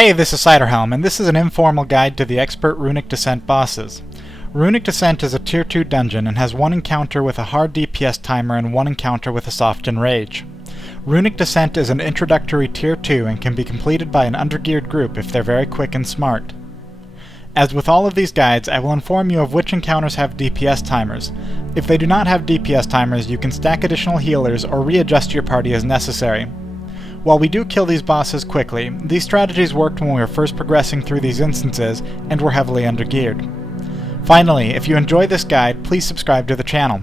Hey, this is Ciderhelm, and this is an informal guide to the expert Runic Descent bosses. Runic Descent is a Tier 2 dungeon and has one encounter with a hard DPS timer and one encounter with a soft enrage. Runic Descent is an introductory Tier 2 and can be completed by an undergeared group if they're very quick and smart. As with all of these guides, I will inform you of which encounters have DPS timers. If they do not have DPS timers, you can stack additional healers or readjust your party as necessary. While we do kill these bosses quickly, these strategies worked when we were first progressing through these instances and were heavily undergeared. Finally, if you enjoy this guide, please subscribe to the channel.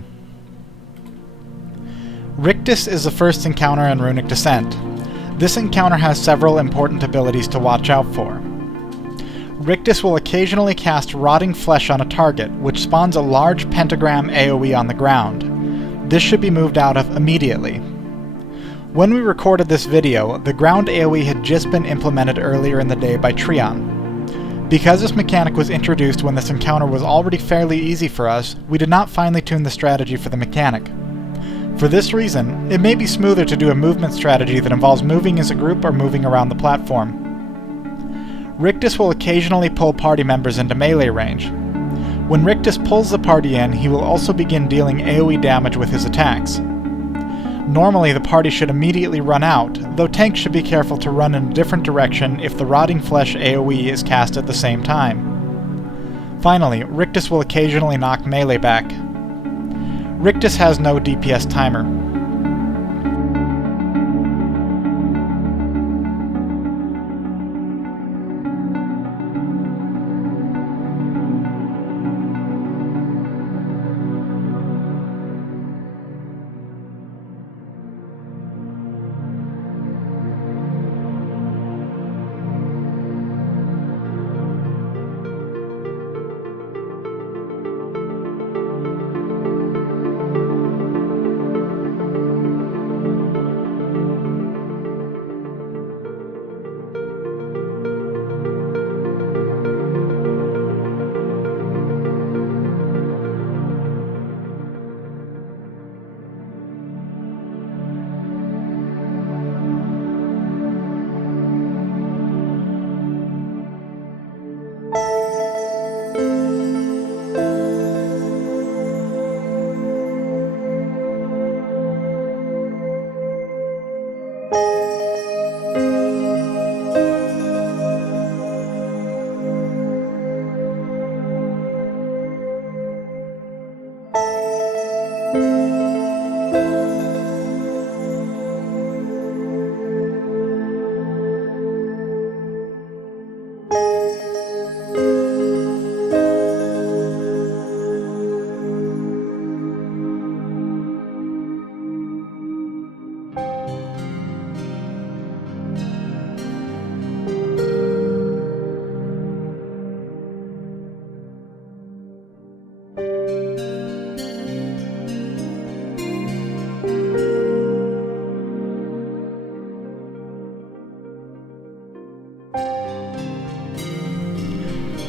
Rictus is the first encounter in Runic Descent. This encounter has several important abilities to watch out for. Rictus will occasionally cast rotting flesh on a target, which spawns a large pentagram AoE on the ground. This should be moved out of immediately. When we recorded this video, the ground AoE had just been implemented earlier in the day by Trion. Because this mechanic was introduced when this encounter was already fairly easy for us, we did not finely tune the strategy for the mechanic. For this reason, it may be smoother to do a movement strategy that involves moving as a group or moving around the platform. Rictus will occasionally pull party members into melee range. When Rictus pulls the party in, he will also begin dealing AoE damage with his attacks. Normally, the party should immediately run out, though tanks should be careful to run in a different direction if the rotting flesh AoE is cast at the same time. Finally, Rictus will occasionally knock melee back. Rictus has no DPS timer.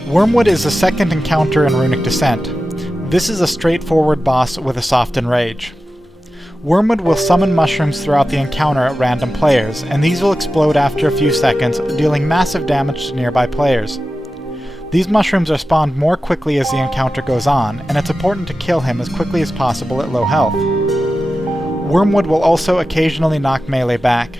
Wormwood is the second encounter in Runic Descent. This is a straightforward boss with a soft enrage. Wormwood will summon mushrooms throughout the encounter at random players, and these will explode after a few seconds, dealing massive damage to nearby players. These mushrooms are spawned more quickly as the encounter goes on, and it's important to kill him as quickly as possible at low health. Wormwood will also occasionally knock melee back.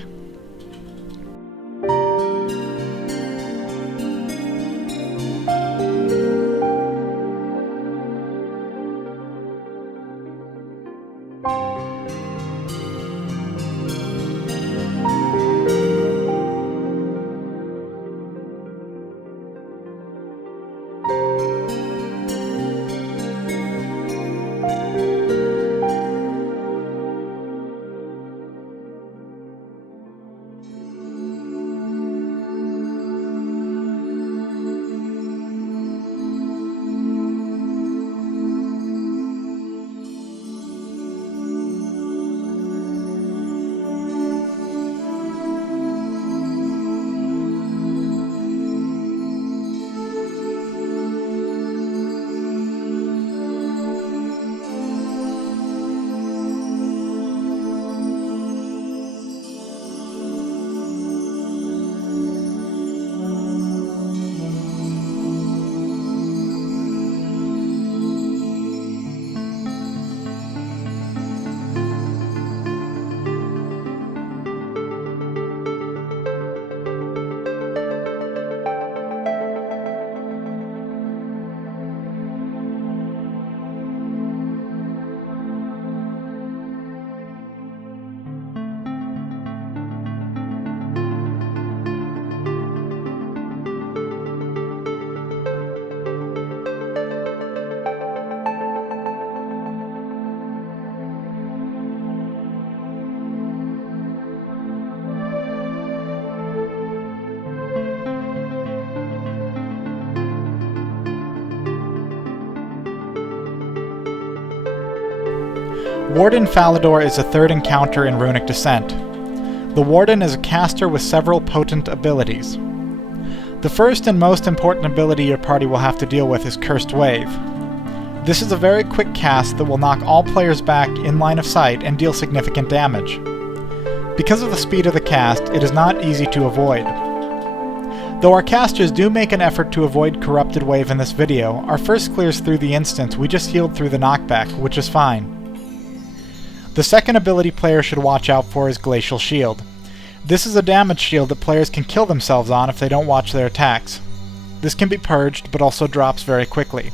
Warden Falador is the third encounter in Runic Descent. The Warden is a caster with several potent abilities. The first and most important ability your party will have to deal with is Cursed Wave. This is a very quick cast that will knock all players back in line of sight and deal significant damage. Because of the speed of the cast, it is not easy to avoid. Though our casters do make an effort to avoid Corrupted Wave in this video, our first clears through the instance we just healed through the knockback, which is fine. The second ability players should watch out for is Glacial Shield. This is a damage shield that players can kill themselves on if they don't watch their attacks. This can be purged, but also drops very quickly.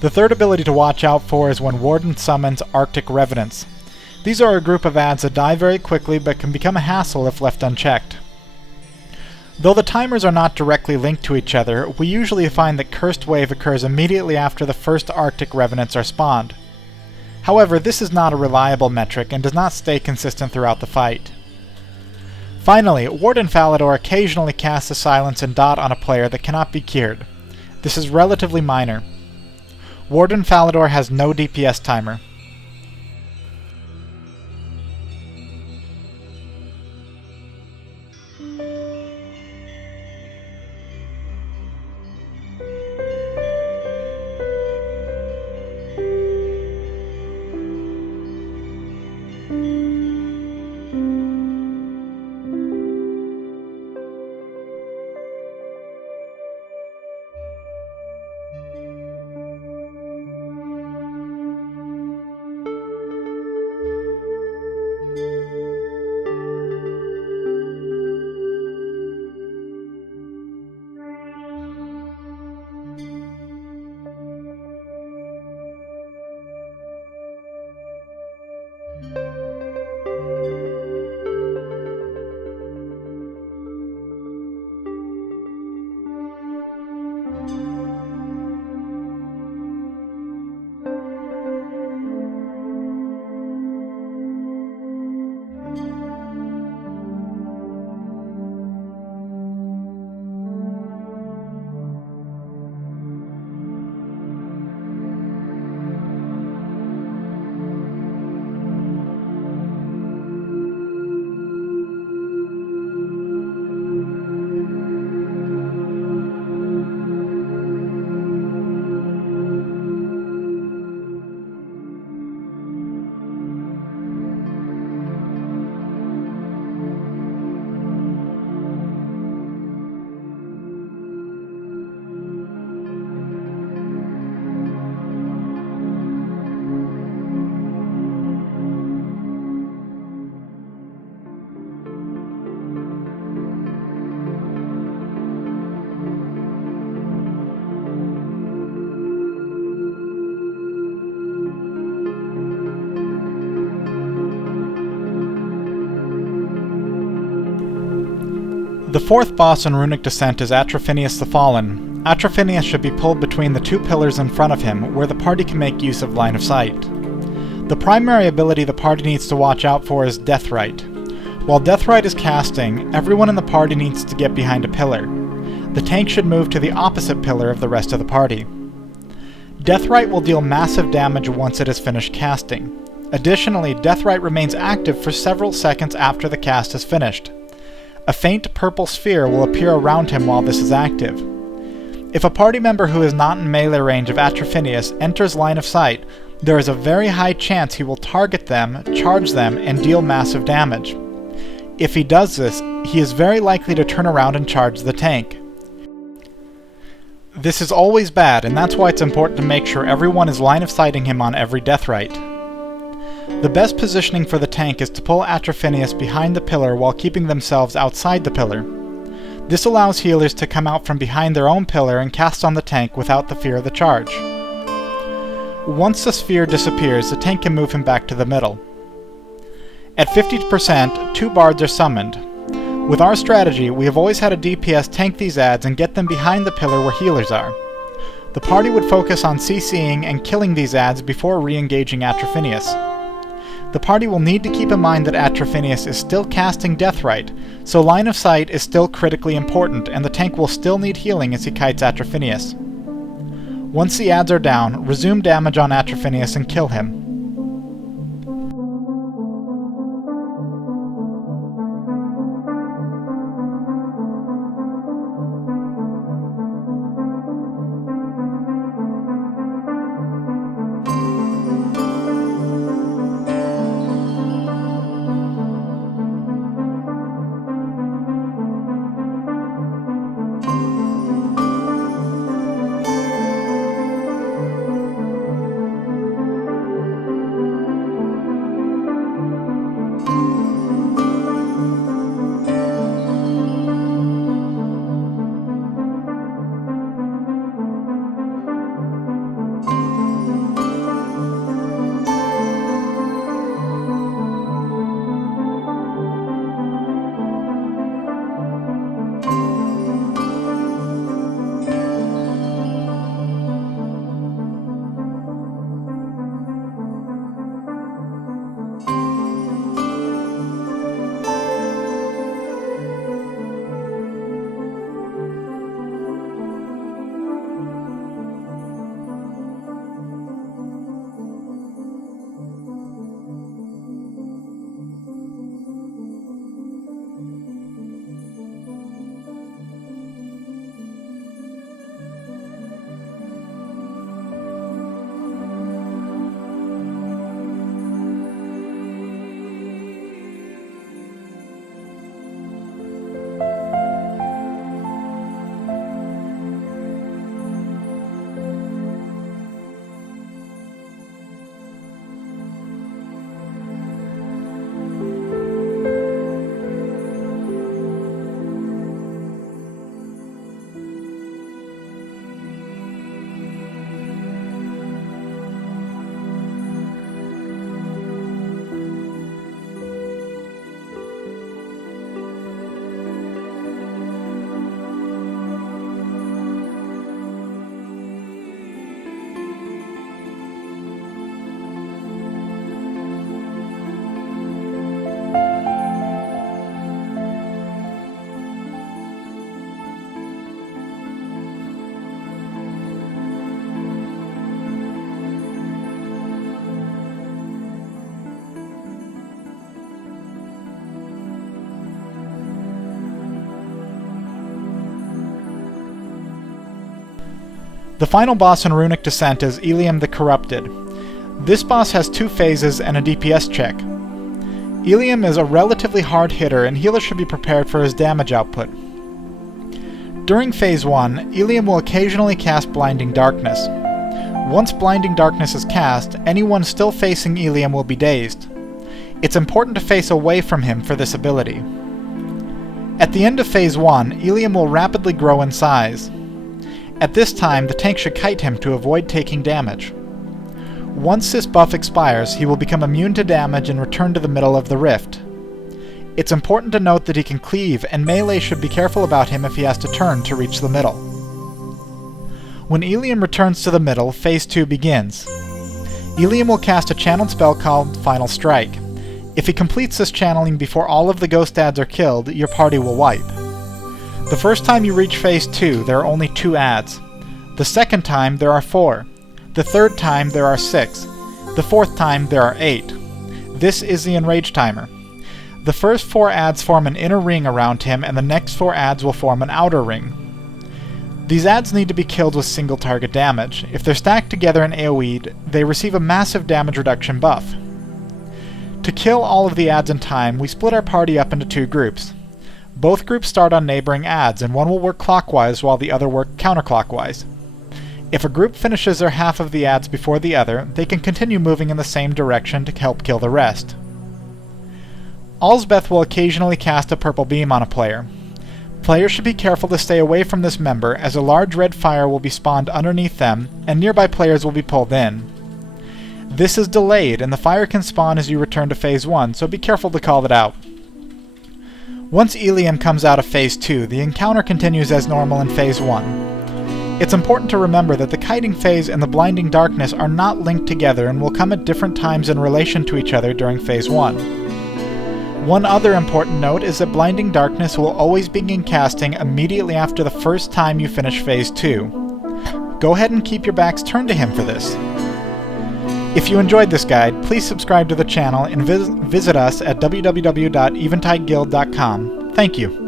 The third ability to watch out for is when Warden summons Arctic Revenants. These are a group of adds that die very quickly but can become a hassle if left unchecked. Though the timers are not directly linked to each other, we usually find that Cursed Wave occurs immediately after the first Arctic Revenants are spawned. However, this is not a reliable metric and does not stay consistent throughout the fight. Finally, Warden Falador occasionally casts a Silence and Dot on a player that cannot be cured. This is relatively minor. Warden Falador has no DPS timer. The fourth boss in Runic Descent is Phineas the Fallen. Phineas should be pulled between the two pillars in front of him, where the party can make use of line of sight. The primary ability the party needs to watch out for is Deathrite. While Deathrite is casting, everyone in the party needs to get behind a pillar. The tank should move to the opposite pillar of the rest of the party. Deathrite will deal massive damage once it is finished casting. Additionally, Deathrite remains active for several seconds after the cast is finished. A faint purple sphere will appear around him while this is active. If a party member who is not in melee range of Phineas enters line of sight, there is a very high chance he will target them, charge them, and deal massive damage. If he does this, he is very likely to turn around and charge the tank. This is always bad, and that's why it's important to make sure everyone is line of sighting him on every Deathrite. The best positioning for the tank is to pull Phineas behind the pillar while keeping themselves outside the pillar. This allows healers to come out from behind their own pillar and cast on the tank without the fear of the charge. Once the sphere disappears, the tank can move him back to the middle. At 50%, 2 bards are summoned. With our strategy, we have always had a DPS tank these adds and get them behind the pillar where healers are. The party would focus on CCing and killing these adds before re-engaging Phineas. The party will need to keep in mind that Phineas is still casting Deathrite, so line of sight is still critically important, and the tank will still need healing as he kites Phineas. Once the adds are down, resume damage on Phineas and kill him. The final boss in Runic Descent is Helium the Corrupted. This boss has 2 phases and a DPS check. Helium is a relatively hard hitter, and healers should be prepared for his damage output. During Phase 1, Helium will occasionally cast Blinding Darkness. Once Blinding Darkness is cast, anyone still facing Helium will be dazed. It's important to face away from him for this ability. At the end of Phase 1, Helium will rapidly grow in size. At this time, the tank should kite him to avoid taking damage. Once this buff expires, he will become immune to damage and return to the middle of the rift. It's important to note that he can cleave, and melee should be careful about him if he has to turn to reach the middle. When Helium returns to the middle, Phase 2 begins. Helium will cast a channeled spell called Final Strike. If he completes this channeling before all of the ghost adds are killed, your party will wipe. The first time you reach Phase 2, there are only 2 adds. The second time, there are 4. The third time, there are 6. The fourth time, there are 8. This is the Enrage timer. The first 4 adds form an inner ring around him, and the next 4 adds will form an outer ring. These adds need to be killed with single target damage. If they're stacked together and AoE'd, they receive a massive damage reduction buff. To kill all of the adds in time, we split our party up into 2 groups. Both groups start on neighboring adds, and one will work clockwise while the other work counterclockwise. If a group finishes their half of the adds before the other, they can continue moving in the same direction to help kill the rest. Alsbeth will occasionally cast a purple beam on a player. Players should be careful to stay away from this member, as a large red fire will be spawned underneath them, and nearby players will be pulled in. This is delayed, and the fire can spawn as you return to Phase 1, so be careful to call it out. Once Helium comes out of Phase 2, the encounter continues as normal in Phase 1. It's important to remember that the kiting phase and the blinding darkness are not linked together and will come at different times in relation to each other during Phase 1. One other important note is that blinding darkness will always begin casting immediately after the first time you finish Phase 2. Go ahead and keep your backs turned to him for this. If you enjoyed this guide, please subscribe to the channel and visit us at www.eventideguild.com. Thank you.